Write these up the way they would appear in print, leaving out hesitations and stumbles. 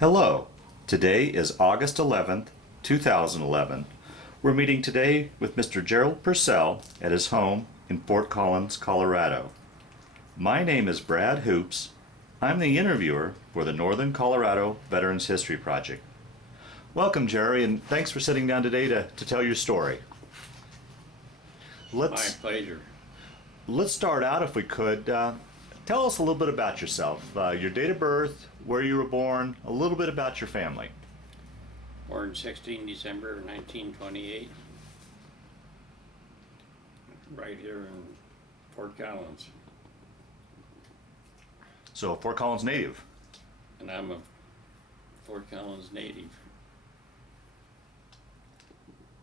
Hello. Today is August 11th, 2011. We're meeting today with Mr. Gerald Purcell at his home in Fort Collins, Colorado. My name is Brad Hoops. I'm the interviewer for the Northern Colorado Veterans History Project. Welcome, Jerry, and thanks for sitting down today to tell your story. My pleasure. Let's start out, if we could. Tell us a little bit about yourself, your date of birth, where you were born, a little bit about your family. Born 16 December 1928, right here in Fort Collins. So, Fort Collins native. And I'm a Fort Collins native.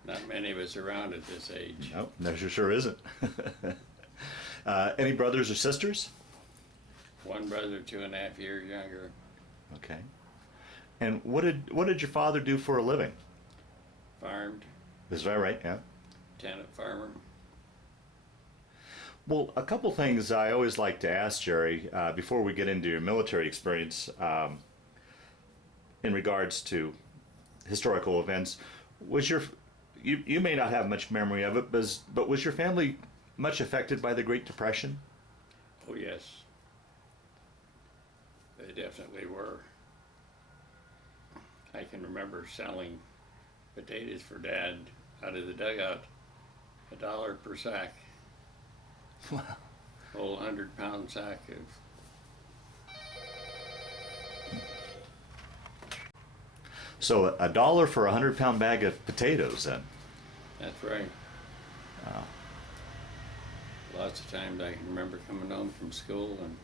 Not many of us around at this age. Nope, no, sure isn't. Any brothers or sisters? One brother, 2.5 years younger. Okay. And what did your father do for a living? Farmed. Is that right? Yeah. Tenant farmer. Well, a couple things I always like to ask, Jerry, before we get into your military experience in regards to historical events. You may not have much memory of it, but was your family much affected by the Great Depression? Oh, yes. They definitely were. I can remember selling potatoes for Dad out of the dugout, $1 per sack. Wow. Whole 100-pound sack of. So $1 for a 100-pound bag of potatoes, then? That's right. Wow. Lots of times I can remember coming home from school and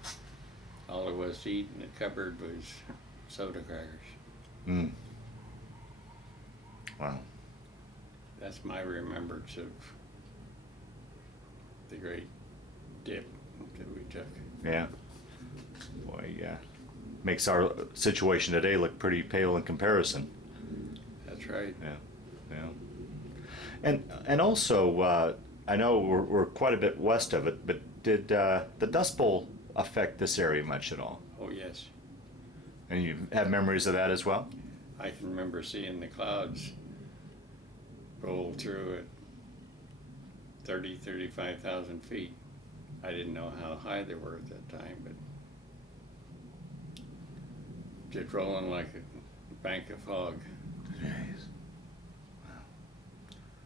all there was to eat in the cupboard was soda crackers. Mm. Wow. That's my remembrance of the great dip that we took. Yeah. Boy, yeah. Makes our situation today look pretty pale in comparison. That's right. Yeah, yeah. And also, I know we're quite a bit west of it, but did the Dust Bowl affect this area much at all? Oh, yes. And you have memories of that as well? I can remember seeing the clouds roll through at 35,000 feet. I didn't know how high they were at that time, but just rolling like a bank of fog. Jeez.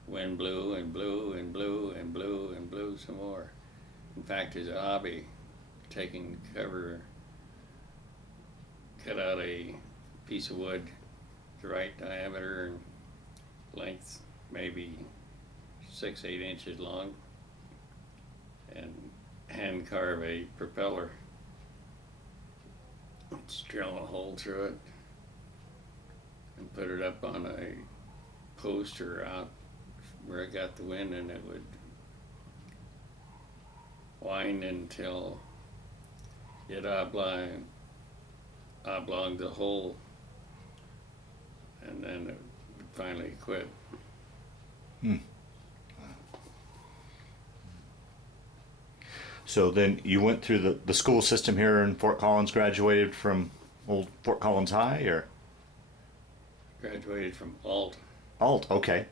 Wind blew and blew and blew and blew and blew some more. In fact, as a hobby, taking cover, cut out a piece of wood the right diameter and length, maybe 6-8 inches long, and hand carve a propeller. Just drill a hole through it and put it up on a post or out where it got the wind, and it would wind until it oblonged the hole, and then it would finally quit. Hmm. So then you went through the school system here in Fort Collins, graduated from old Fort Collins High, or? Graduated from Alt Okay.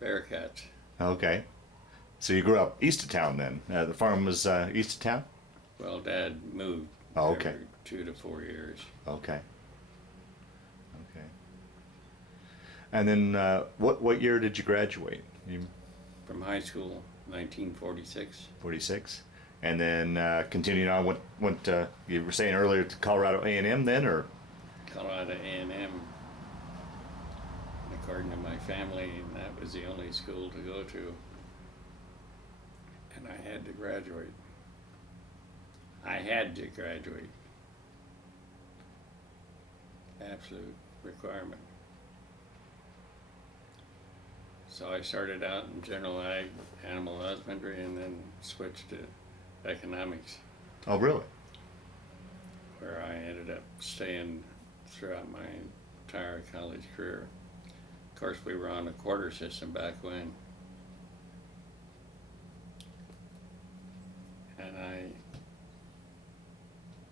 Bearcats. Okay. So you grew up east of town then? The farm was east of town? Well, Dad moved Okay. every 2 to 4 years. Okay. Okay. And then what year did you graduate? From high school, 1946. 46. And then continued on. Went you were saying earlier to Colorado A&M then, or? Colorado A&M. According to my family, that was the only school to go to. And I had to graduate. Absolute requirement. So I started out in general ag, animal husbandry, and then switched to economics, Oh, really? where I ended up staying throughout my entire college career. Of course, we were on a quarter system back when. And I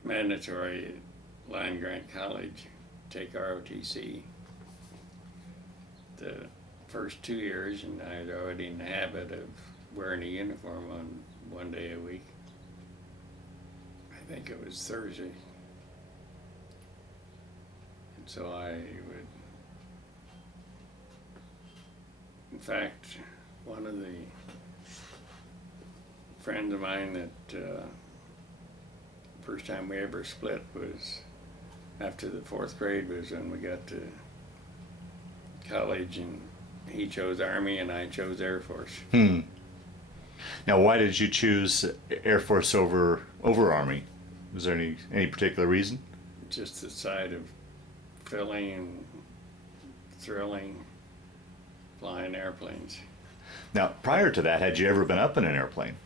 mandatory land grant college take ROTC the first 2 years, and I was already in the habit of wearing a uniform on one day a week. I think it was Thursday. And so I would, in fact, one of the friends of mine that first time we ever split was after the 4th grade, was when we got to college, and he chose Army and I chose Air Force. Now, why did you choose Air Force over Army? Was there any particular reason? Just the side of filling and thrilling, flying airplanes. Now, prior to that, had you ever been up in an airplane?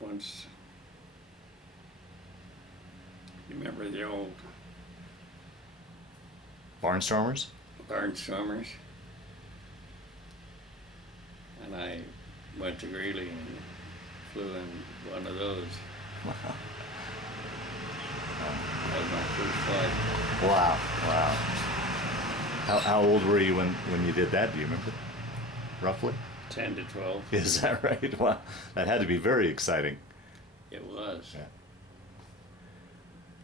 Once, you remember the old Barnstormers? Barnstormers? And I went to Greeley and flew in one of those. Wow. That was my first flight. Wow. Wow. How old were you when you did that? Do you remember? Roughly? 10 to 12. Is that right? Wow. That had to be very exciting. It was. Yeah.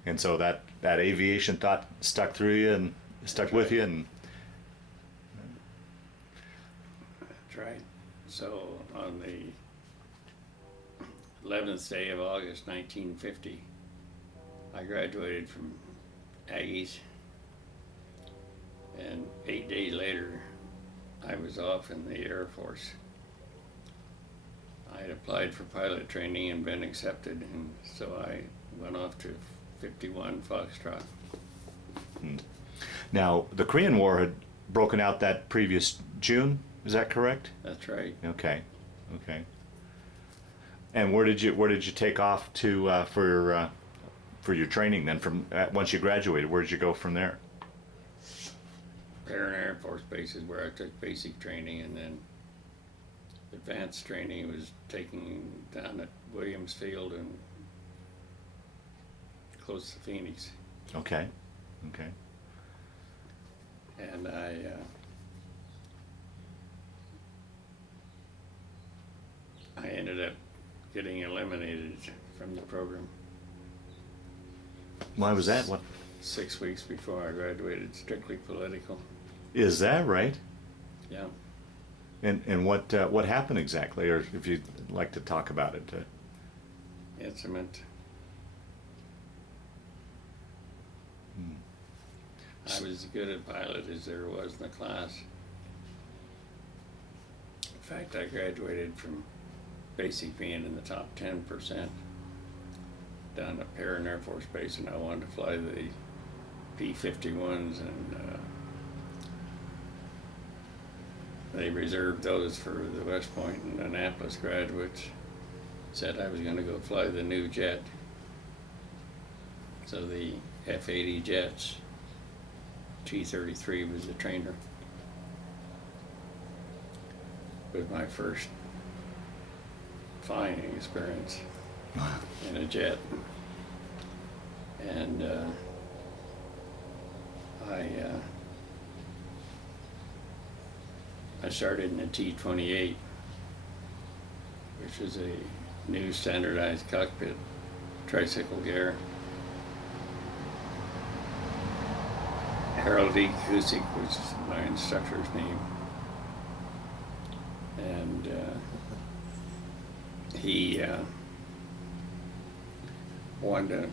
And so that aviation thought stuck through you and stuck with you, and That's right. So on the 11th day of August 1950, I graduated from Aggies, and 8 days later I was off in the Air Force. I had applied for pilot training and been accepted, and so I went off to 51 Foxtrot. now the Korean War had broken out that previous June. Is that correct? That's right. Okay. And where did you take off to for your training then? From once you graduated, where did you go from there? Parent Air Force Base is where I took basic training, and then advanced training was taken down at Williams Field and close to Phoenix. Okay. And I ended up getting eliminated from the program Why was that? What 6 weeks before I graduated. Strictly political. is that right? Yeah. And what happened exactly, or if you'd like to talk about it? Instrument. I was as good a pilot as there was in the class. In fact, I graduated from basic being in the top 10% down at Perrin Air Force Base, and I wanted to fly the P-51s, and they reserved those for the West Point and Annapolis graduates. Said I was going to go fly the new jet. So the F-80 jets, T-33 was the trainer. It was my first flying experience in a jet. And I started in a T-28, which was a new standardized cockpit tricycle gear. Harold E. Cusick was my instructor's name. And he wanted a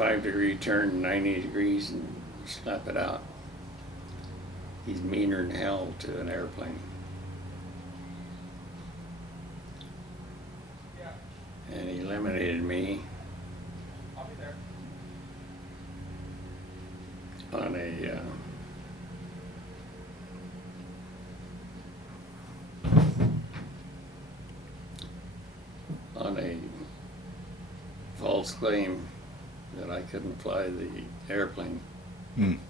5-degree turn 90 degrees and snap it out. He's meaner than hell to an airplane. And he eliminated me on a false claim that I couldn't fly the airplane. And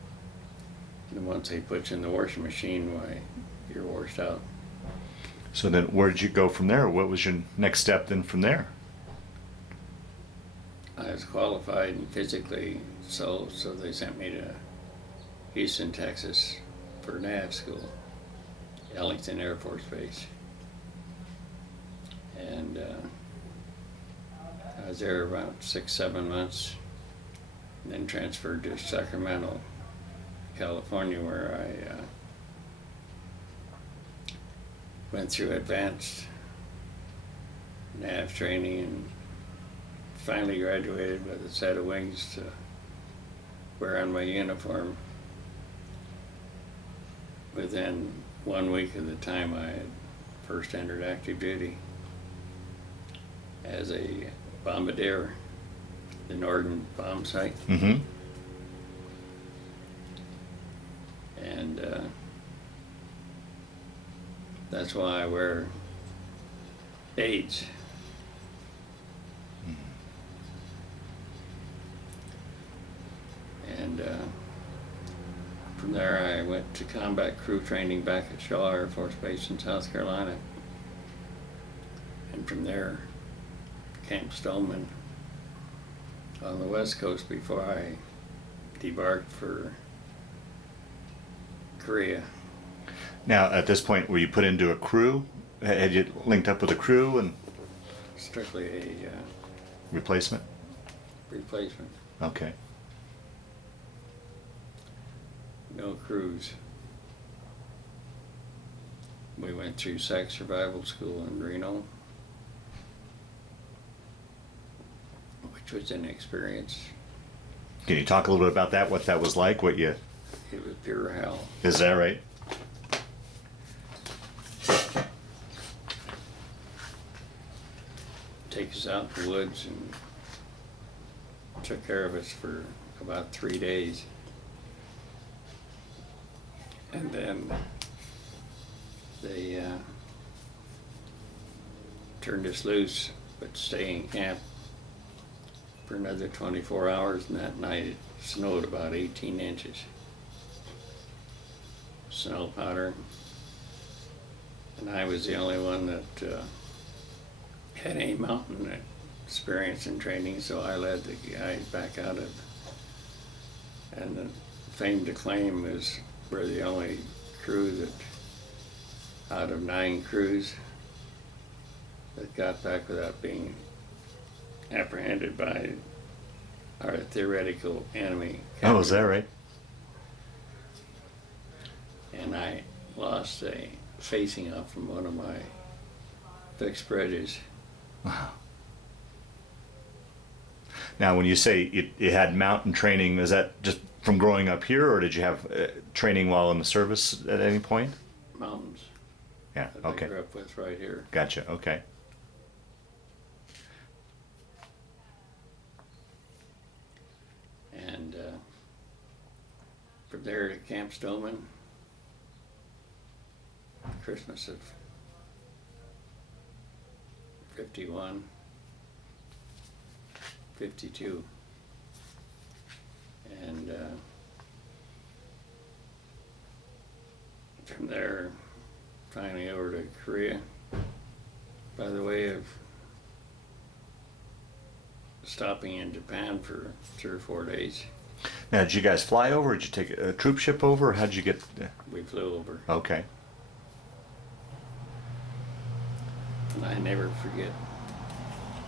once they put you in the washing machine, why, you're washed out. So then where did you go from there? What was your next step then from there? I was qualified and physically so they sent me to Houston, Texas for nav school, Ellington Air Force Base. And I was there about 6-7 months, and then transferred to Sacramento, California, where I went through advanced nav training and finally graduated with a set of wings to wear on my uniform within 1 week of the time I had first entered active duty as a bombardier, the Norden bomb site. Mm-hmm. And that's why I wear AIDS. And from there I went to combat crew training back at Shaw Air Force Base in South Carolina. And from there, Camp Stoneman on the West Coast before I debarked for Korea. Now, at this point, were you put into a crew? Had you linked up with a crew and Strictly a replacement? replacement. Okay. No crews. We went through SAC survival school in Reno, which was an experience. Can you talk a little bit about that? What that was like? What you? It was pure hell. Is that right? Take us out in the woods and took care of us for about 3 days. And then they turned us loose, but stay in camp for another 24 hours, and that night it snowed about 18 inches. Snow powder. And I was the only one that had any mountain experience and training, so I led the guys back out of. And the fame to claim is we're the only crew that, out of 9 crews, that got back without being apprehended by our theoretical enemy. Oh, is that right? And I lost a facing off from one of my fixed bridges. Wow. Now, when you say you had mountain training, is that just from growing up here, or did you have training while in the service at any point? Mountains Yeah. that Okay. I grew up with right here. Gotcha. Okay. And from there to Camp Stoneman, Christmas of 51, 52. And from there, finally over to Korea, by the way of stopping in Japan for 3 or 4 days. Now, did you guys fly over? Did you take a troop ship over? Or how'd you get? We flew over. Okay. And I never forget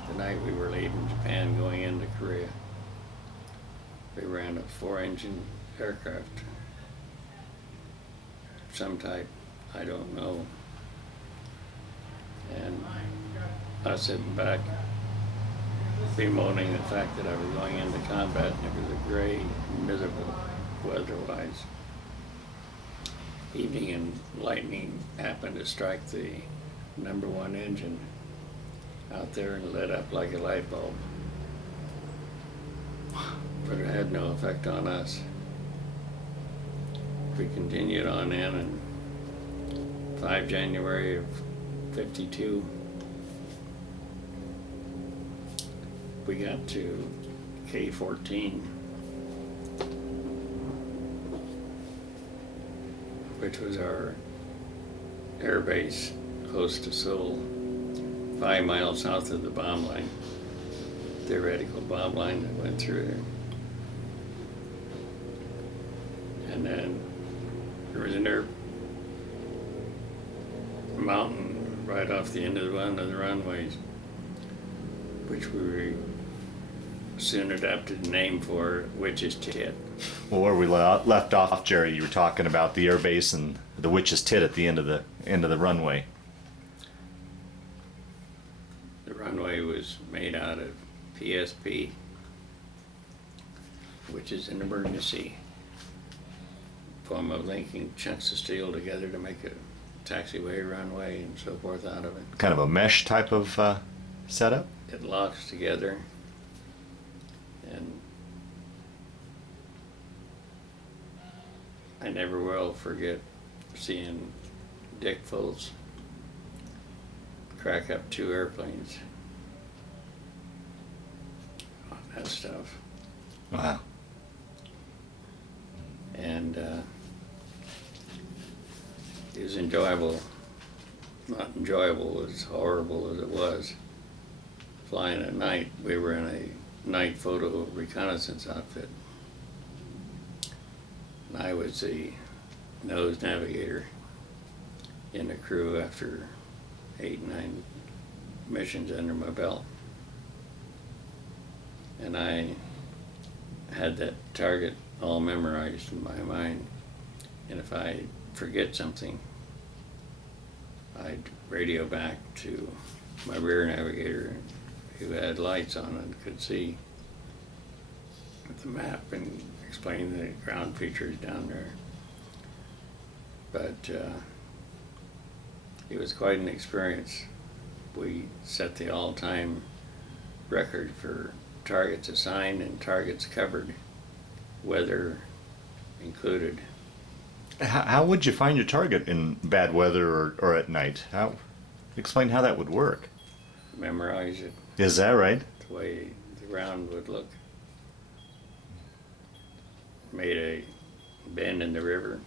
the night we were leaving Japan going into Korea. We ran a 4-engine aircraft, some type, I don't know. And I was sitting back, bemoaning the fact that I was going into combat, and it was a gray, miserable weather-wise evening, and lightning happened to strike the number 1 engine out there and lit up like a light bulb. But it had no effect on us. We continued on in, and 5 January of 52, we got to K-14, which was our air base close to Seoul, 5 miles south of the bomb line. theoretical bomb line that went through there. And then there was another mountain right off the end of one of the runways, which we soon adopted the name for, Witch's Tit. Well, where we left off, Jerry, you were talking about the air base and the Witch's Tit at the end of the runway. The runway was made out of PSP, which is an emergency form of linking chunks of steel together to make a taxiway, runway, and so forth out of it. Kind of a mesh type of setup? It locks together, and I never will forget seeing Dick Foltz crack up 2 airplanes on that stuff. Wow. And it was enjoyable. Not enjoyable, as horrible as it was. Flying at night, we were in a night photo reconnaissance outfit. And I was the nose navigator in the crew after 8, 9 missions under my belt. And I had that target all memorized in my mind. And if I forget something, I'd radio back to my rear navigator who had lights on and could see with the map and explain the ground features down there. But it was quite an experience. We set the all-time record for targets assigned and targets covered, weather included. How would you find your target in bad weather or at night? Explain how that would work. Memorize it, Is that right? the way the ground would look. Made a bend in the river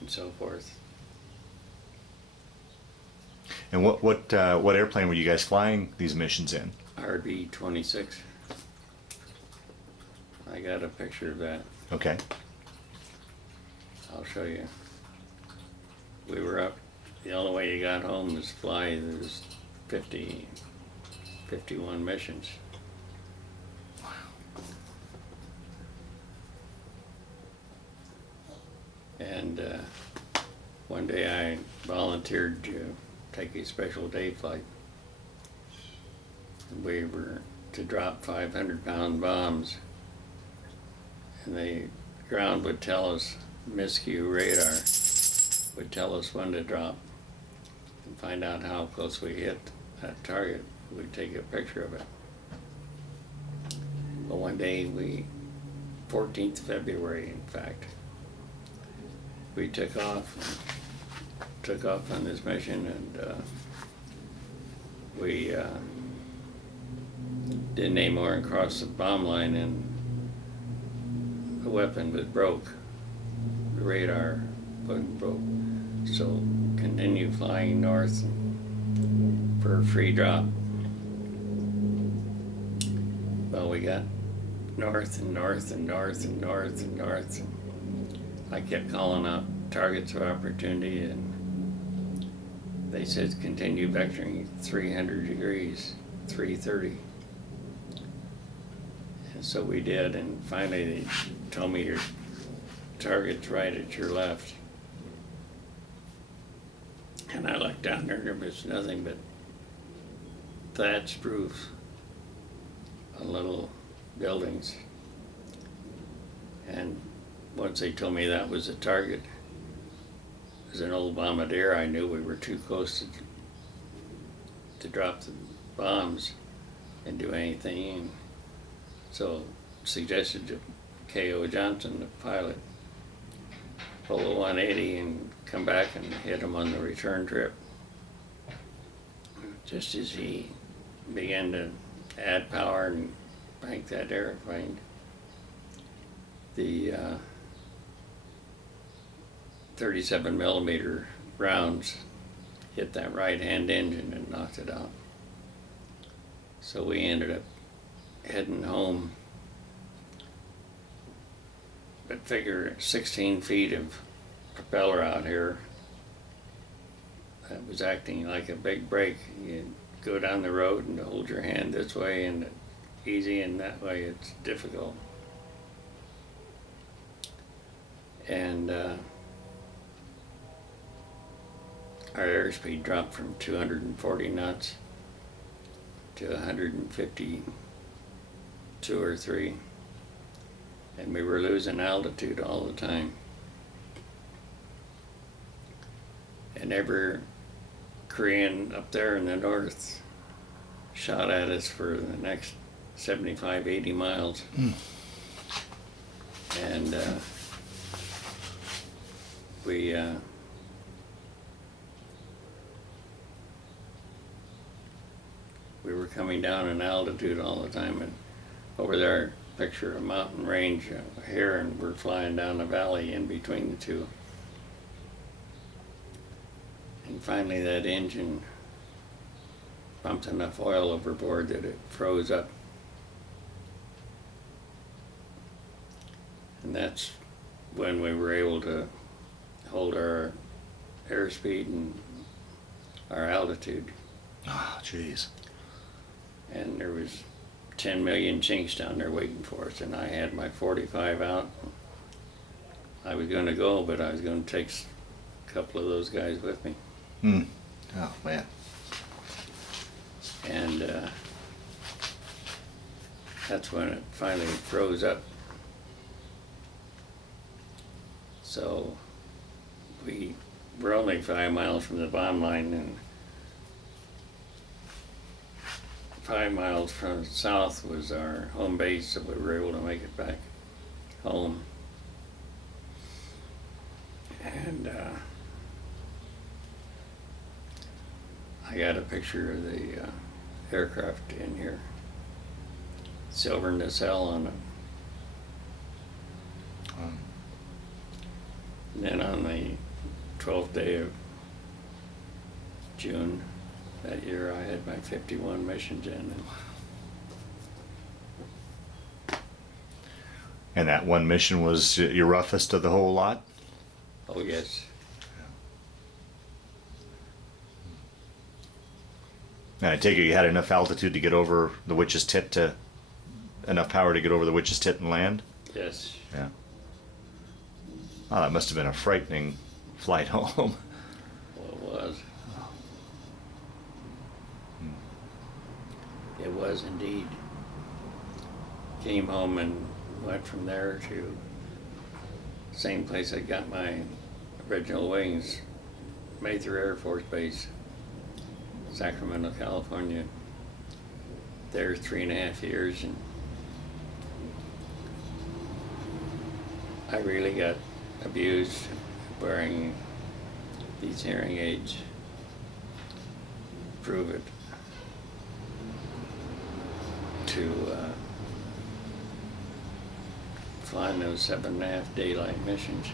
and so forth. And what airplane were you guys flying these missions in? RB-26. I got a picture of that. Okay. I'll show you. We were up, the only way you got home was fly. There was 51 missions. And one day I volunteered to take a special day flight. And we were to drop 500-pound bombs. And the ground would tell us, miscue radar would tell us when to drop and find out how close we hit that target. We'd take a picture of it. But one day 14th February in fact, we took off on this mission, and we didn't aim more and crossed the bomb line, and the weapon was broke. The radar wasn't broke. So continue flying north for a free drop. Well, we got north and north and north and north and north. I kept calling out targets of opportunity, and they said continue vectoring 300 degrees, 330. And so we did, and finally they told me your target's right at your left. And I looked down there, and there was nothing but thatched roofs on little buildings. And once they told me that was a target, as an old bombardier, I knew we were too close to drop the bombs and do anything. And so suggested to K.O. Johnson, the pilot, pull a 180 and come back and hit him on the return trip. Just as he began to add power and bank that airplane, the 37 millimeter rounds hit that right-hand engine and knocked it out. So we ended up heading home. But figure 16 feet of propeller out here that was acting like a big brake. You go down the road and hold your hand this way and easy, and that way it's difficult. And our airspeed dropped from 240 knots to 152 or 3. And we were losing altitude all the time. And every Korean up there in the north shot at us for the next 75, 80 miles. And we were coming down in altitude all the time, and over there, picture a mountain range here, and we're flying down the valley in between the two. And finally that engine pumped enough oil overboard that it froze up. And that's when we were able to hold our airspeed and our altitude. Ah, jeez. And there was 10 million chinks down there waiting for us, and I had my 45 out. I was going to go, but I was going to take a couple of those guys with me. Oh, man. And that's when it finally froze up. So we were only 5 miles from the bomb line, and 5 miles from south was our home base, so we were able to make it back home. And I got a picture of the aircraft in here. Silver nacelle on it. And then on the 12th day of June that year, I had my 51 missions in. And that one mission was your roughest of the whole lot? Oh, yes. And I take it you had enough altitude to get over the Witch's Tit, enough power to get over the Witch's Tit and land? Yes. Yeah. Oh, that must have been a frightening flight home. Well, it was. It was indeed. Came home and went from there to the same place I got my original wings, Mather Air Force Base, Sacramento, California. There 3.5 years, and I really got abused wearing these hearing aids. Prove it. To flying those 7.5 daylight missions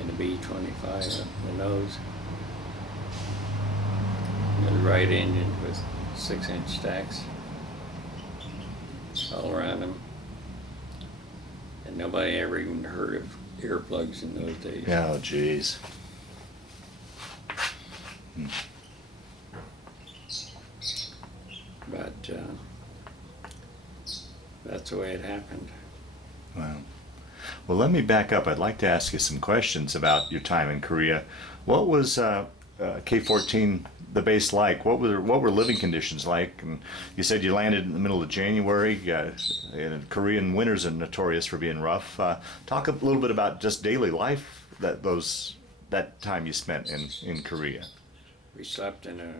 in a B-25 up the nose. The right engine with 6-inch stacks all around them. And nobody ever even heard of earplugs in those days. Oh, jeez. But that's the way it happened. Wow. Well, let me back up. I'd like to ask you some questions about your time in Korea. What was K-14, the base, like? What were living conditions like? And you said you landed in the middle of January. Korean winters are notorious for being rough. Talk a little bit about just daily life that time you spent in Korea. We slept in a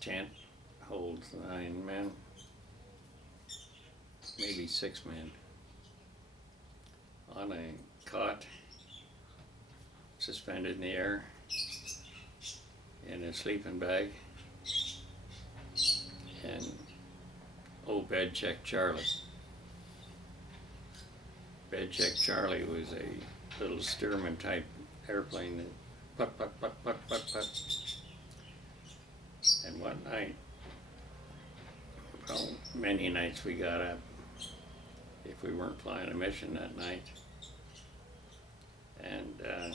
tent, holds 9 men, maybe 6 men, on a cot, suspended in the air, in a sleeping bag, and Bed Check Charlie. Bed Check Charlie was a little Stearman type airplane that put, put, put, put, put, put. And one night, well, many nights we got up if we weren't flying a mission that night. And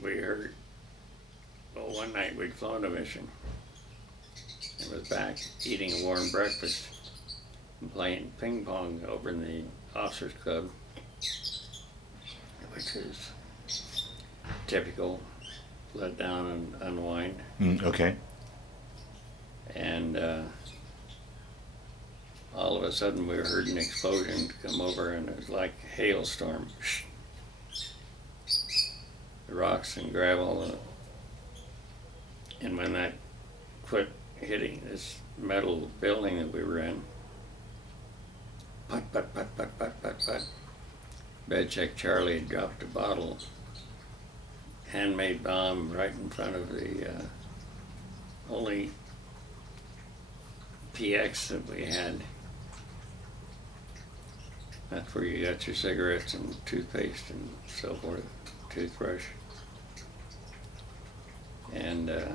we heard, well, one night we'd flown a mission and was back eating a warm breakfast and playing ping pong over in the officers club, which is typical, let down and unwind. Okay. And all of a sudden we heard an explosion come over, and it was like a hailstorm. The rocks and gravel, and when that quit hitting this metal building that we were in, put, put, put, put, put, put, put. Bed check Charlie had dropped a bottle, handmade bomb right in front of the only PX that we had. That's where you got your cigarettes and toothpaste and so forth, toothbrush. And that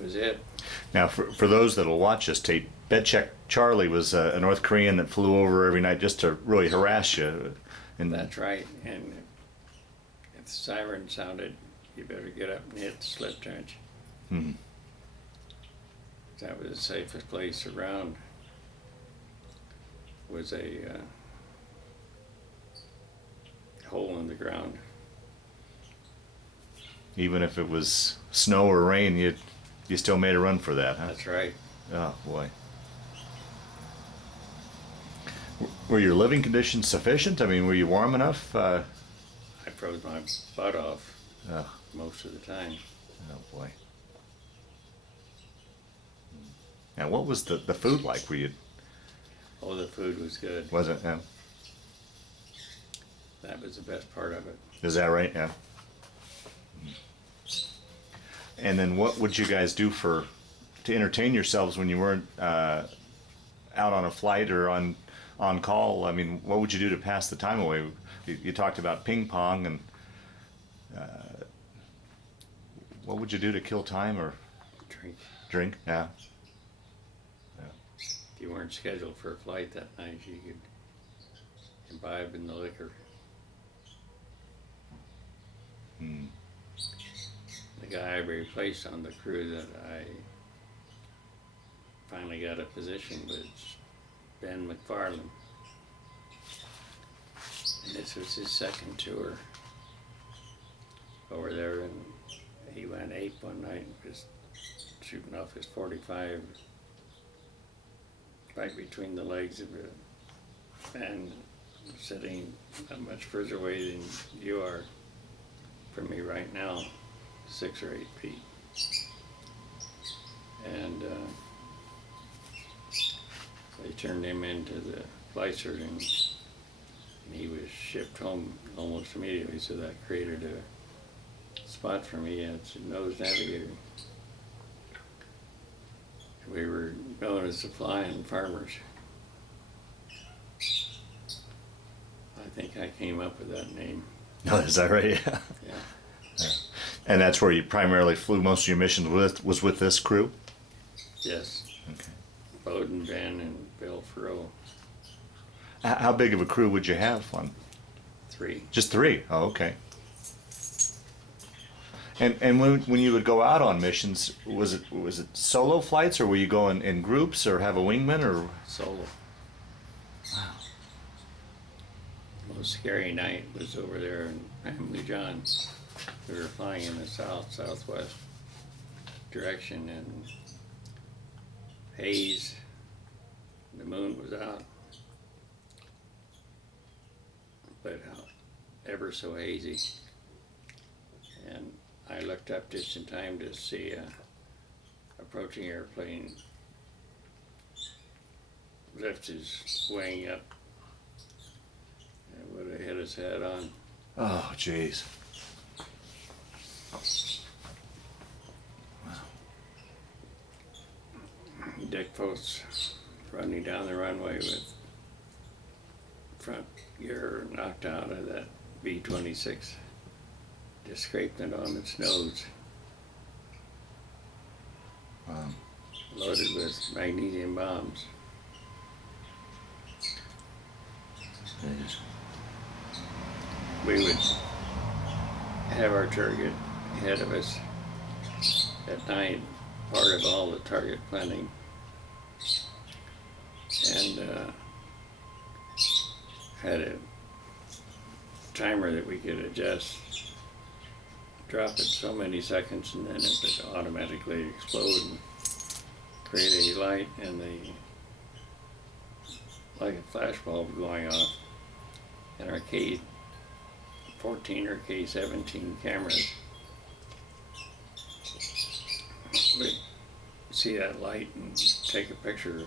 was it. Now, for those that'll watch this tape, Bedcheck Charlie was a North Korean that flew over every night just to really harass you. And That's right. And if the siren sounded, you better get up and hit the slip trench. Hmm. That was the safest place around. Was a hole in the ground. Even if it was snow or rain, you still made a run for that, huh? That's right. Oh boy. Were your living conditions sufficient? I mean, were you warm enough? I froze my butt off Oh, most of the time. oh boy. Now, what was the food like? Were you? Oh, the food was good. Was it? Yeah. That was the best part of it. Is that right? Yeah. And then, what would you guys do to entertain yourselves when you weren't out on a flight or on call? I mean, what would you do to pass the time away? You talked about ping pong, and what would you do to kill time or Drink. drink? Yeah. If you weren't scheduled for a flight that night, you could imbibe in the liquor. Hmm. The guy I replaced on the crew that I finally got a position with, Ben McFarland. And this was his second tour over there, and he went ape one night, just shooting off his 45 right between the legs of a man sitting not much further away than you are from me right now, 6 or 8 feet. And they turned him into the flight surgeon, and he was shipped home almost immediately, so that created a spot for me as a nose navigator. We were known as the Flying Farmers. I think I came up with that name. Oh, is that right? Yeah. Yeah. And that's where you primarily flew most of your missions was with this crew? Yes. Okay. Bowden, Ben, and Bill Furrow. How big of a crew would you have on? 3. Just 3? Oh, okay. And when you would go out on missions, was it solo flights, or were you going in groups, or have a wingman, or? Solo. Wow. The most scary night was over there in Family John. We were flying in the southwest direction, and haze. The moon was out, but ever so hazy. And I looked up just in time to see a approaching airplane lift his wing up, and would have hit his head on. Oh, jeez. Dick Post running down the runway with front gear knocked out of that B26. Just scraped it on its nose. Wow. Loaded with magnesium bombs. We would have our target ahead of us at night, part of all the target planning. And had a timer that we could adjust, drop it so many seconds, and then it would automatically explode and create a light and like a flash bulb going off. And our K14 or K17 cameras would see that light and take a picture.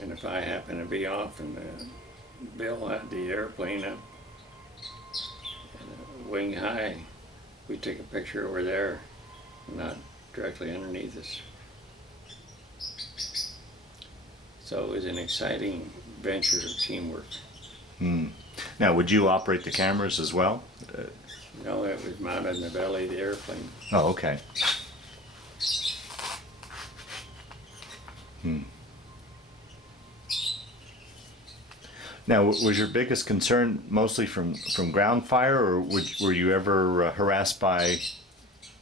And if I happen to be off and Bill had the airplane up and wing high, we'd take a picture over there, not directly underneath us. So it was an exciting venture of teamwork. Now, would you operate the cameras as well? No, it was mounted in the belly of the airplane. Oh, okay. Now, was your biggest concern mostly from ground fire, or were you ever harassed by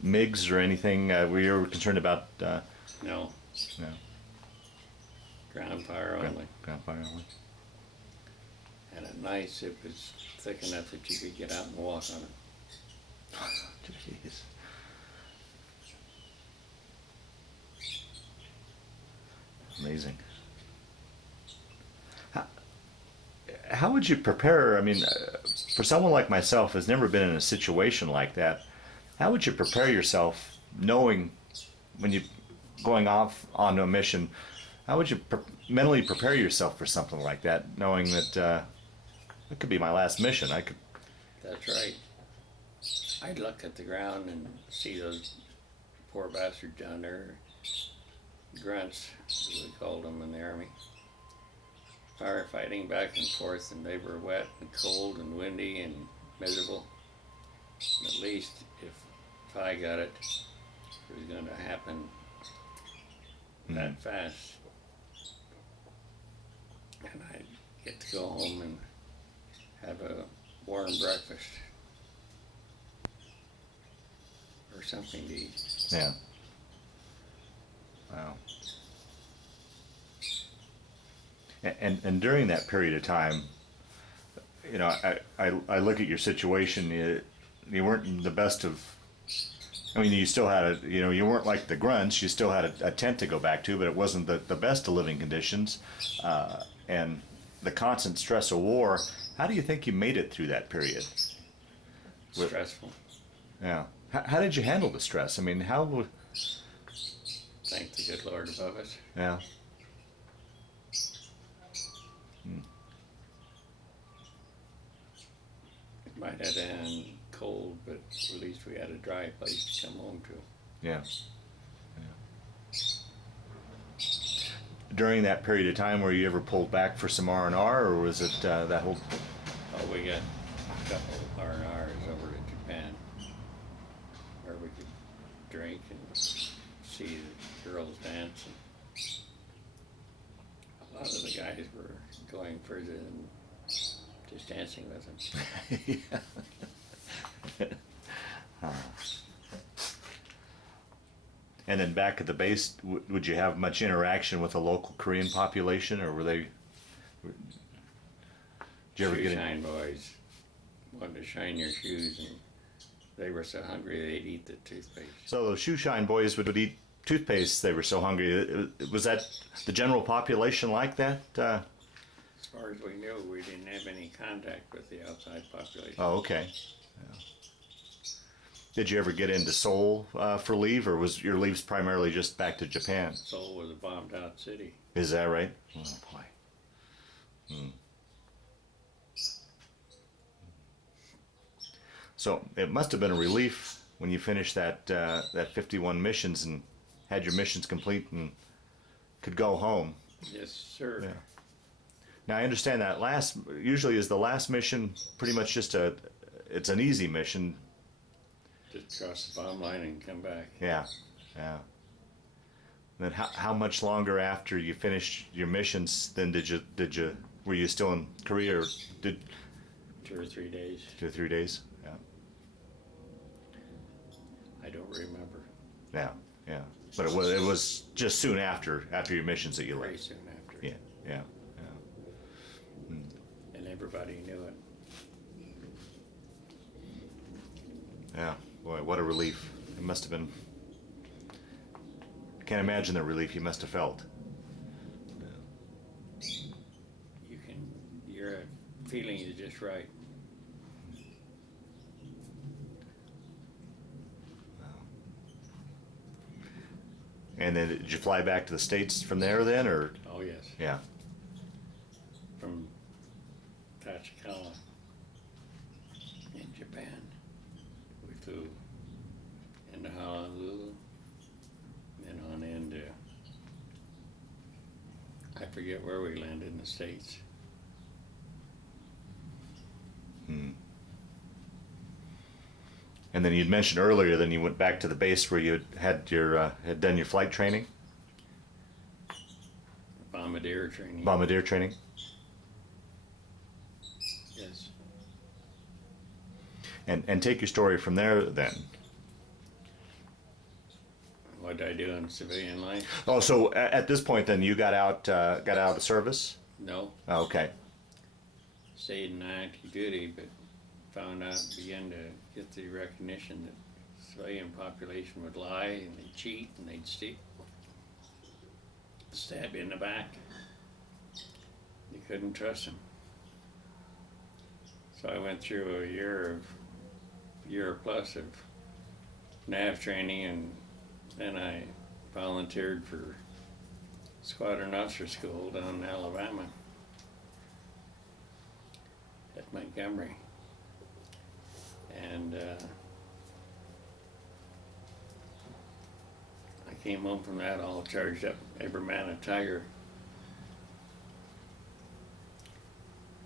MiGs or anything? Were you ever concerned about? No. No. Ground fire only. Ground fire only. And at nights it was thick enough that you could get out and walk on it. Jeez. Amazing. How would you prepare? I mean, for someone like myself who's never been in a situation like that, how would you prepare yourself, knowing when you're going off on a mission? How would you mentally prepare yourself for something like that, knowing that it could be my last mission? I could. That's right. I'd look at the ground and see those poor bastards down there, grunts, as we called them in the Army, firefighting back and forth, and they were wet and cold and windy and miserable. At least if I got it, it was going to happen that fast. And I'd get to go home and have a warm breakfast or something to eat. Yeah. Wow. And during that period of time, you know, I look at your situation. You weren't in the best of. I mean, you still had you weren't like the grunts. You still had a tent to go back to, but it wasn't the best of living conditions, and the constant stress of war. How do you think you made it through that period? Stressful. Yeah. How did you handle the stress? I mean, how? Thank the good Lord above us. Yeah. It might have been cold, but at least we had a dry place to come home to. Yeah. During that period of time, were you ever pulled back for some R&R, or was it that whole? Oh, we got a couple R&Rs over to Japan, where we could drink and see the girls dance. And a lot of the guys were going further than just dancing with them. And then back at the base, would you have much interaction with the local Korean population, or were they? Did you ever get in? Shoe-shine boys wanted to shine your shoes, and they were so hungry they'd eat the toothpaste. So those shoe shine boys would eat toothpaste. They were so hungry. Was that the general population like that? As far as we knew, we didn't have any contact with the outside population. Oh, okay. Yeah. Did you ever get into Seoul for leave, or was your leaves primarily just back to Japan? Seoul was a bombed-out city. Is that right? Oh boy. So it must have been a relief when you finished that 51 missions and had your missions complete and could go home. Yes, sir. Yeah. Now I understand that usually is the last mission pretty much just it's an easy mission. Just cross the bomb line and come back. Yeah, yeah. Then how much longer after you finished your missions then were you still in Korea, or did 2 or 3 days. 2 or 3 days? Yeah, I don't remember. yeah, yeah. But it was just soon after your missions that you Very left. soon after. Yeah, yeah, yeah. And everybody knew it. Yeah, boy, what a relief. It must have been. I can't imagine the relief you must have felt. Your feeling is just right. And then did you fly back to the States from there then, or? Oh, yes. Yeah. From Tactical in Japan. We flew into Honolulu, then on into, I forget where we landed in the States. And then you'd mentioned earlier, then you went back to the base where you had done your flight training, Bombardier training. bombardier training. Yes. And take your story from there then. What did I do in civilian life? Oh, so at this point then you got out of the service? No. Oh, okay. Stayed in active duty, but found out, began to get the recognition that the civilian population would lie and they'd cheat and they'd stab you in the back. You couldn't trust them. So I went through a year plus of nav training, and then I volunteered for Squadron Officer School down in Alabama at Montgomery. And I came home from that all charged up, every man a tiger.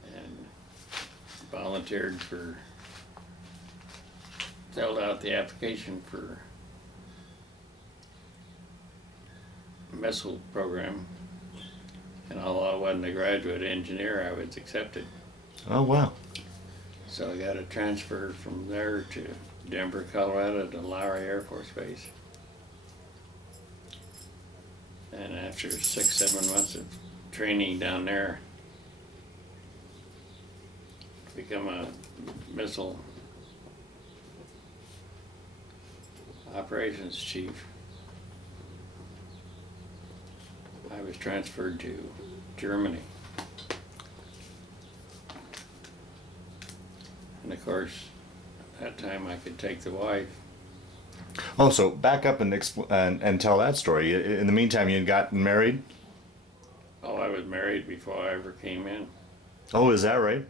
And filled out the application for a missile program. And although I wasn't a graduate engineer, I was accepted. Oh, wow. So I got a transfer from there to Denver, Colorado, to Lowry Air Force Base. And after 6-7 months of training down there, to become a missile operations chief, I was transferred to Germany. And of course, at that time I could take the wife. Oh, so back up and tell that story. In the meantime, you had gotten married? Oh, I was married before I ever came in. Oh, is that right?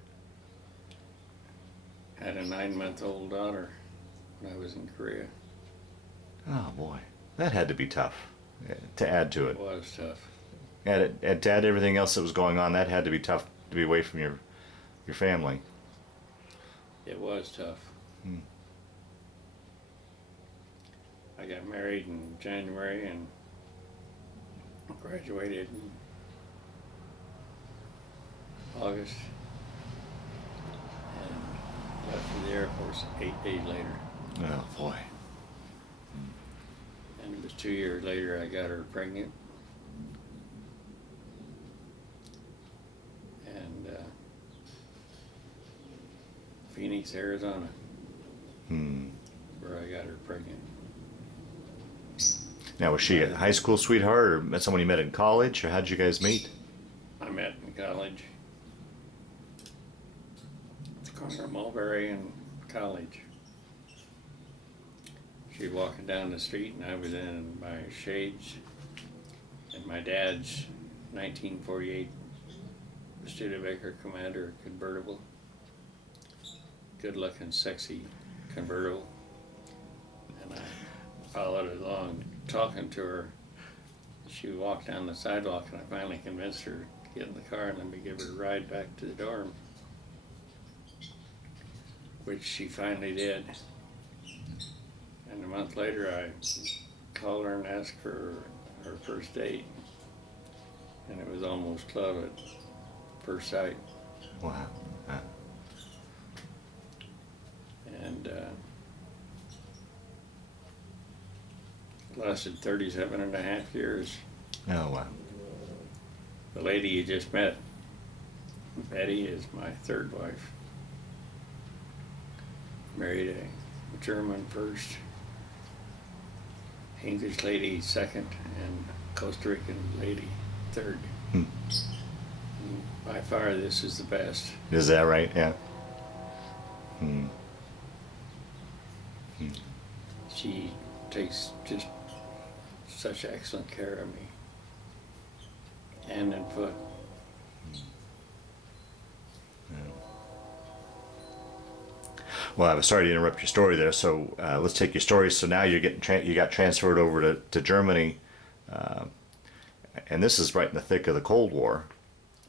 Had a 9-month-old daughter when I was in Korea. Oh, boy. That had to be tough to add to it. It was tough. And to add everything else that was going on, that had to be tough to be away from your family. It was tough. I got married in January and graduated in August and left for the Air Force 8 days later. Oh, boy. And it was 2 years later I got her pregnant. And Phoenix, Arizona, where I got her pregnant. Now, was she a high school sweetheart, or someone you met in college, or how'd you guys meet? I met in college. At the corner of Mulberry and College. She was walking down the street and I was in my shades and my dad's 1948 Studebaker Commander convertible. Good looking, sexy convertible. And I followed along talking to her. She walked down the sidewalk and I finally convinced her to get in the car and let me give her a ride back to the dorm, which she finally did. And a month later, I called her and asked for her first date, and it was almost love at first sight. Wow. And lasted 37 and a half years. Oh, wow. The lady you just met, Betty, is my third wife. Married a German first, English lady second, and Costa Rican lady third. Hmm. By far, this is the best. Is that right? Yeah. Hmm. Hmm. She takes just such excellent care of me, hand and foot. Well, I was sorry to interrupt your story there. So let's take your story. So now you're getting you got transferred over to Germany, and this is right in the thick of the Cold War.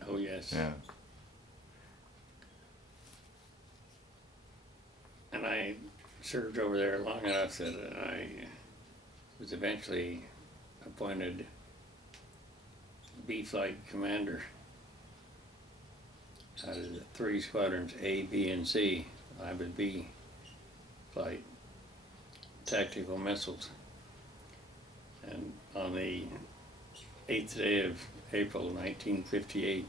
Oh yes. Yeah. And I served over there long enough that I was eventually appointed B flight commander out of the 3 squadrons A, B, and C. I was B flight tactical missiles. And on the 8th day of April 1958,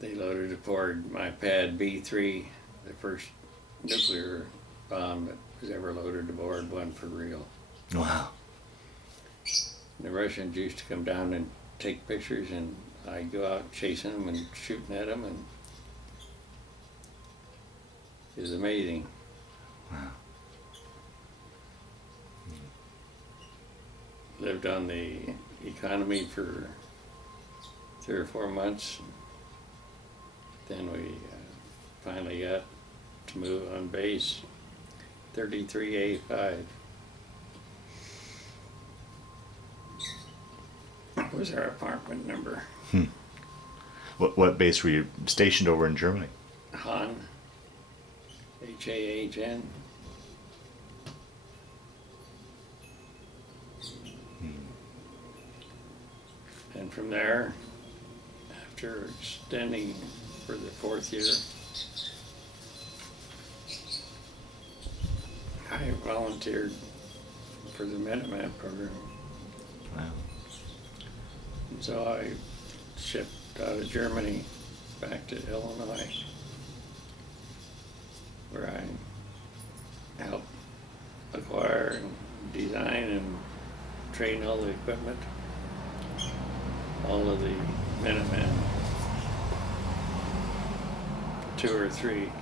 they loaded aboard my pad B3, the first nuclear bomb that was ever loaded aboard, one for real. Wow. The Russians used to come down and take pictures, and I'd go out chasing them and shooting at them, and it was amazing. Wow. Lived on the economy for 3 or 4 months. Then we finally got to move on base, 33A5. Was our apartment number. What base were you stationed over in Germany? Han, H-A-H-N. And from there, after extending for the 4th year, I volunteered for the Minuteman program. Wow. And so I shipped out of Germany back to Illinois, where I helped acquire and design and train all the equipment, all of the Minutemen, 2 or 3.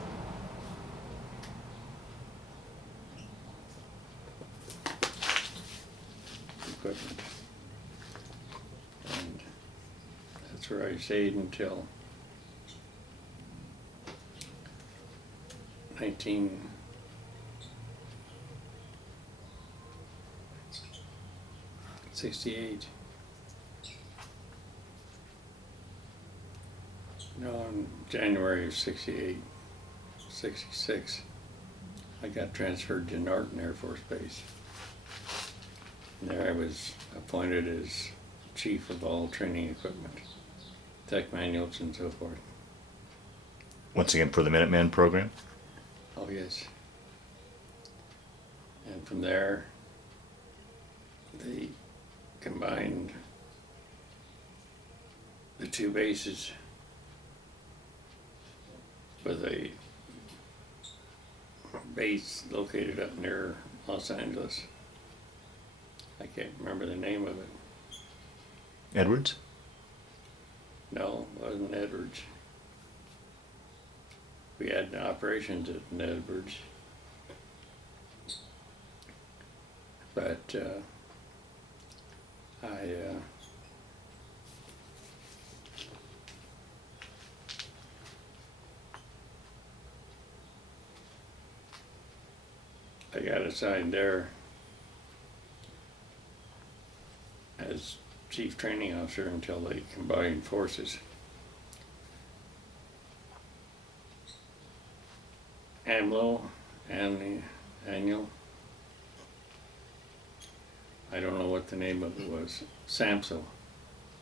Equipment. And that's where I stayed until 1968. No, in January of 68, 66, I got transferred to Norton Air Force Base. And there I was appointed as chief of all training equipment, tech manuals and so forth. Once again, for the Minuteman program? Oh yes. And from there, they combined the 2 bases with a base located up near Los Angeles. I can't remember the name of it. Edwards? No, it wasn't Edwards. We had operations at Edwards. But I got assigned there as chief training officer until they combined forces. AMLO and the annual, I don't know what the name of it was, SAMSO,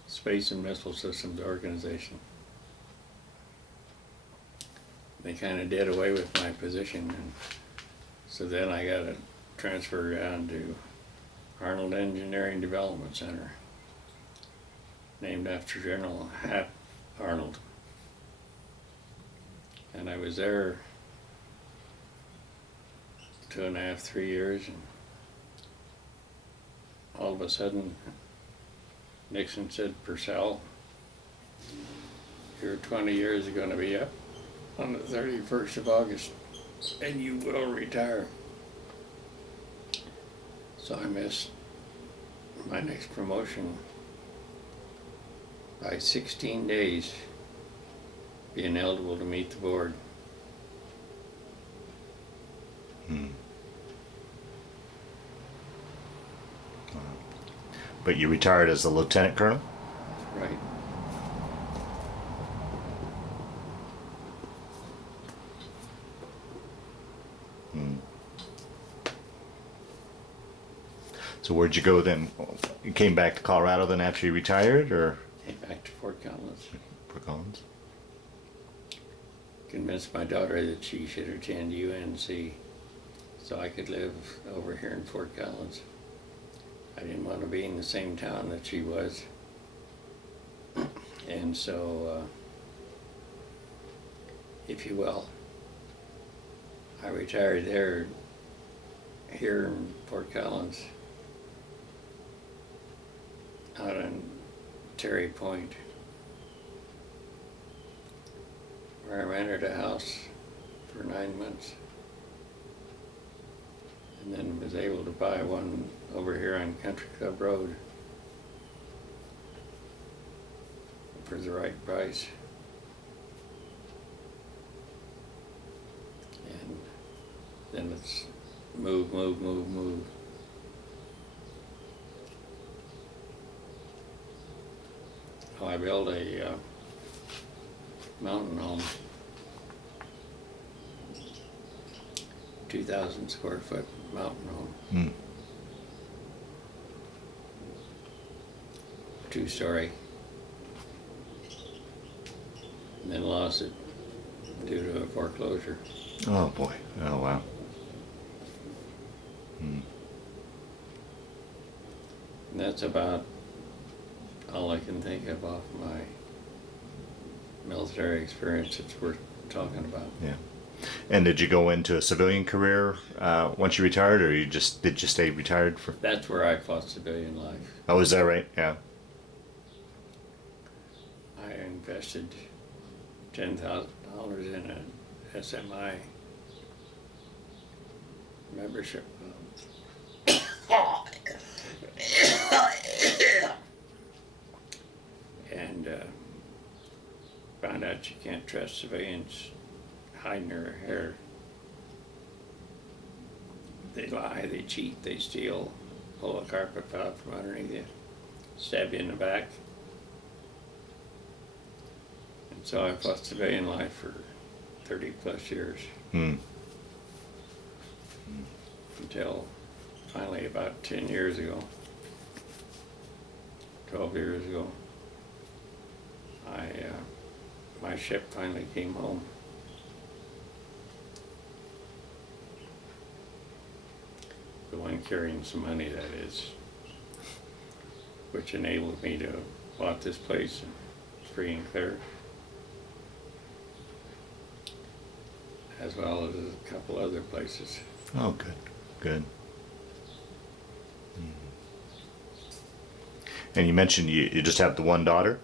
Space and Missile Systems Organization. They kind of did away with my position, and so then I got a transfer down to Arnold Engineering Development Center, named after General Hap Arnold. And I was there 2.5, 3 years, and all of a sudden Nixon said, "Purcell, your 20 years are going to be up on the 31st of August, and you will retire." So I missed my next promotion by 16 days, being eligible to meet the board. But you retired as a lieutenant colonel? Right. So where'd you go then? You came back to Colorado then after you retired, or Came back to Fort Collins. Fort Collins? Convinced my daughter that she should attend UNC so I could live over here in Fort Collins. I didn't want to be in the same town that she was. And so, if you will, I retired there, here in Fort Collins, out on Terry Point, where I rented a house for 9 months, and then was able to buy one over here on Country Club Road for the right price. And then it's move. Oh, I built a mountain home, 2,000 square foot mountain home. 2-story, and then lost it due to a foreclosure. Oh boy. Oh wow. And that's about all I can think of off my military experience that's worth talking about. Yeah. And did you go into a civilian career once you retired, or did you stay retired for? That's where I fought civilian life. Oh, is that right? Yeah. I invested $10,000 in an SMI membership. And found out you can't trust civilians hiding their hair. They lie, they cheat, they steal, pull a carpet out from underneath you, stab you in the back. And so I fought civilian life for 30 plus years. Until finally about 10 years ago, 12 years ago, my ship finally came home. The one carrying some money, that is, which enabled me to bought this place free and clear, as well as a couple other places. Oh, good, good. And you mentioned you just have the one daughter?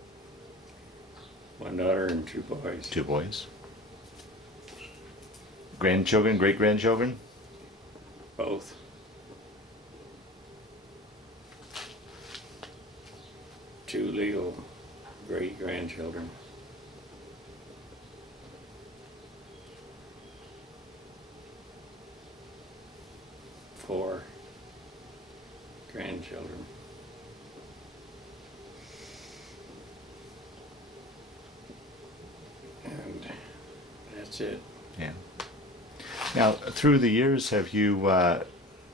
One daughter and 2 boys. 2 boys. Grandchildren, great-grandchildren? Both. Two legal great-grandchildren. Four grandchildren. That's it. Yeah. Now, through the years, have you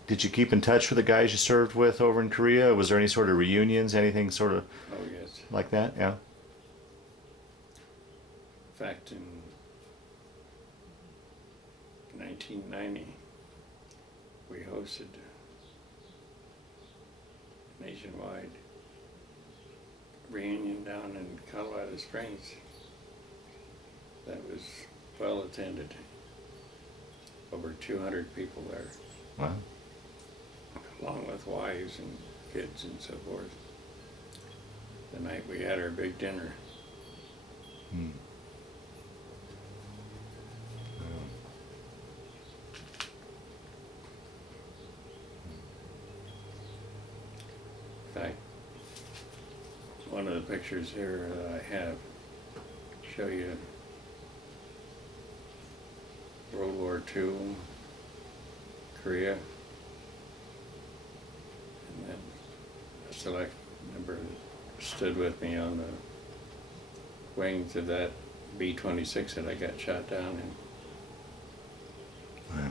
did you keep in touch with the guys you served with over in Korea? Was there any sort of reunions, anything sort of Oh, yes. like that? Yeah. In fact, in 1990, we hosted a nationwide reunion down in Colorado Springs that was well attended. Over 200 people there, Wow. along with wives and kids and so forth. The night we had our big dinner. Hmm. In fact, one of the pictures here that I have show you World War II, Korea, and then a select number stood with me on the wings of that B26 that I got shot down in. Wow.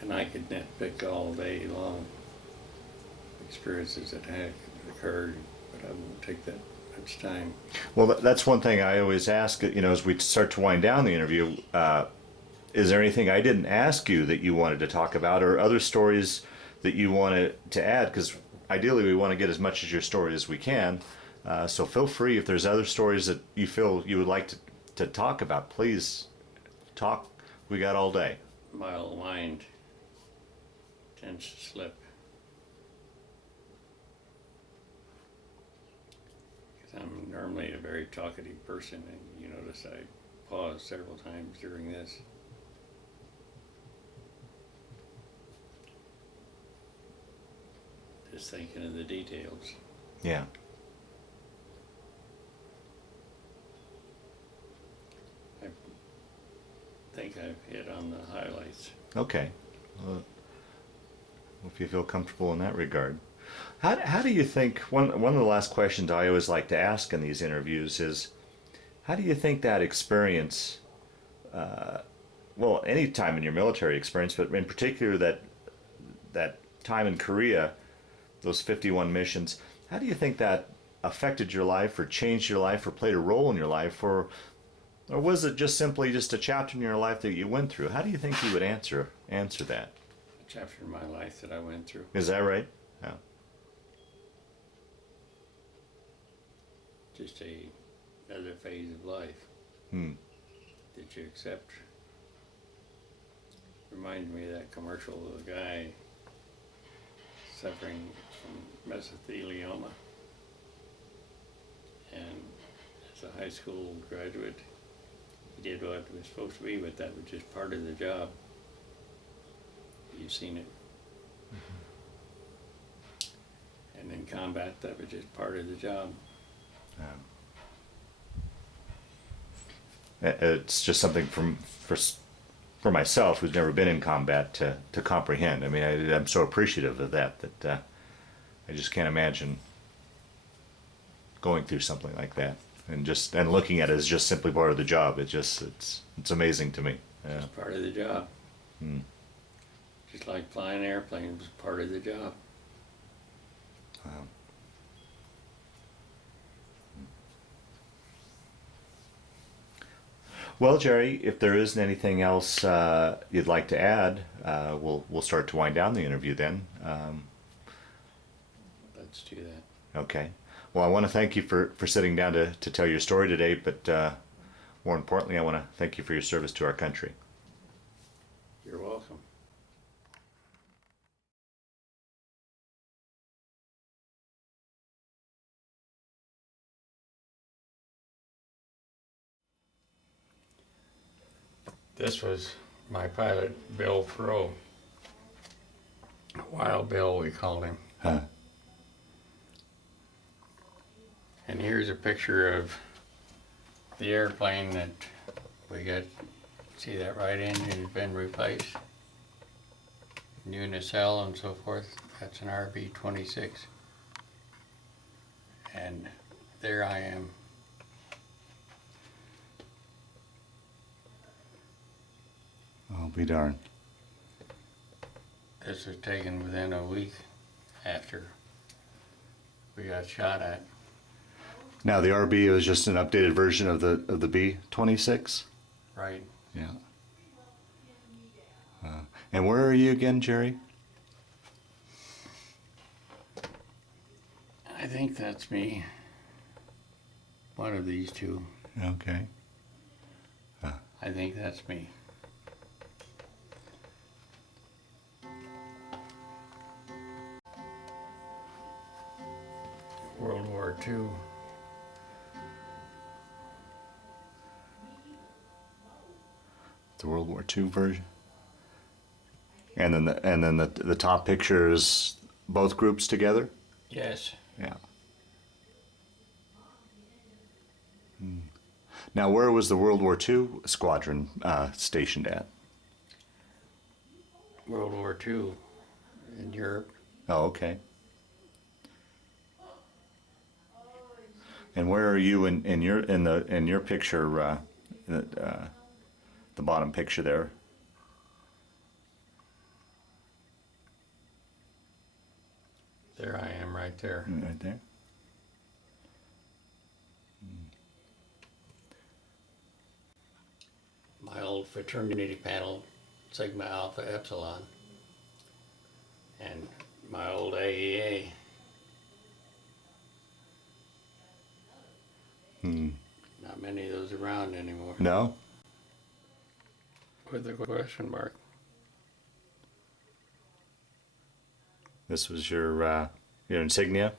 And I could nitpick all day long experiences that had occurred, but I won't take that much time. Well, that's one thing I always ask, as we start to wind down the interview, is there anything I didn't ask you that you wanted to talk about, or other stories that you wanted to add? Because ideally we want to get as much of your story as we can. So feel free, if there's other stories that you feel you would like to talk about, please talk. We got all day. My old mind tends to slip. Because I'm normally a very talkative person, and you notice I paused several times during this. Just thinking of the details. Yeah. I think I've hit on the highlights. Okay. Well, if you feel comfortable in that regard. How do you think, one of the last questions I always like to ask in these interviews is, how do you think that experience, well, any time in your military experience, but in particular that time in Korea, those 51 missions, how do you think that affected your life or changed your life or played a role in your life, or was it just simply just a chapter in your life that you went through? How do you think you would answer that? A chapter in my life that I went through. Is that right? Yeah. Just another phase of life that you accept. Reminded me of that commercial of the guy suffering from mesothelioma, and as a high school graduate, he did what was supposed to be, but that was just part of the job. You've seen it. And in combat, that was just part of the job. It's just something for myself, who's never been in combat, to comprehend. I mean, I'm so appreciative of that I just can't imagine going through something like that, and looking at it as just simply part of the job. It's amazing to me. Yeah. It's part of the job. Just like flying airplanes was part of the job. Wow. Well, Jerry, if there isn't anything else you'd like to add, we'll start to wind down the interview then. Let's do that. Okay. Well, I want to thank you for sitting down to tell your story today, but more importantly, I want to thank you for your service to our country. You're welcome. This was my pilot, Bill Purcell. Wild Bill, we called him. Huh. And here's a picture of the airplane that we got. See that right engine has been replaced. New nacelle and so forth. That's an RB-26. And there I am. I'll be darned. This was taken within a week after we got shot at. Now the RB was just an updated version of the B26. Right. Yeah. And where are you again, Jerry? I think that's me. One of these two. Okay. I think that's me. World War II. The World War II version. And then the top picture is both groups together. Yes. Yeah. Now, where was the World War II squadron stationed at? World War II in Europe. Oh, okay. And where are you in your picture? The bottom picture there. There I am, right there. Right there. My old fraternity panel, Sigma Alpha Epsilon, and my old AEA. Not many of those around anymore. No. With a question mark. This was your insignia.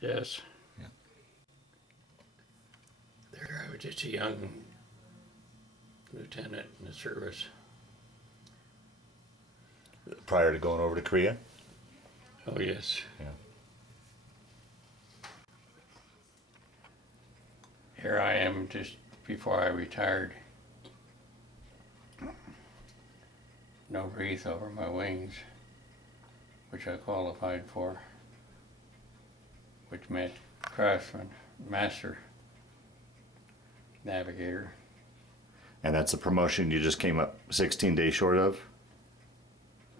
Yes. Yeah. There I was just a young lieutenant in the service. Prior to going over to Korea. Oh yes. Yeah. Here I am just before I retired. No wreath over my wings, which I qualified for, which meant craftsman, master, navigator. And that's a promotion you just came up 16 days short of?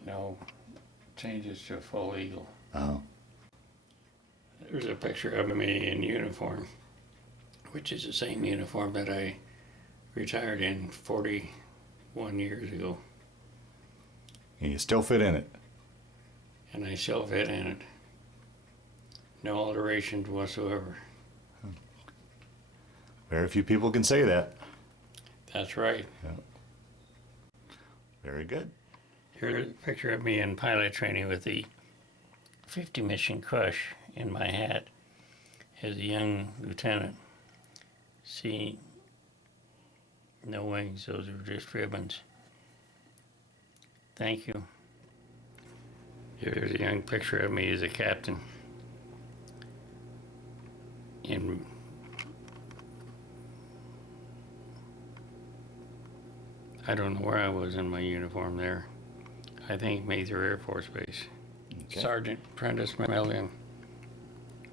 No, changes to a full eagle. Oh. There's a picture of me in uniform, which is the same uniform that I retired in 41 years ago. And you still fit in it. And I still fit in it. No alterations whatsoever. Very few people can say that. That's right. Yeah. Very good. Here's a picture of me in pilot training with the 50 Mission Crush in my hat as a young lieutenant. See, no wings, those are just ribbons. Thank you. Here's a young picture of me as a captain in I don't know where I was in my uniform there. I think Mather Air Force Base. Okay. Sergeant Prentice Mellion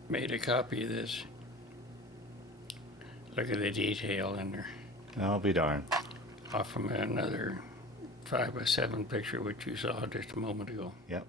made a copy of this. Look at the detail in there. I'll be darned. Off from another 5x7 picture which you saw just a moment ago. Yep.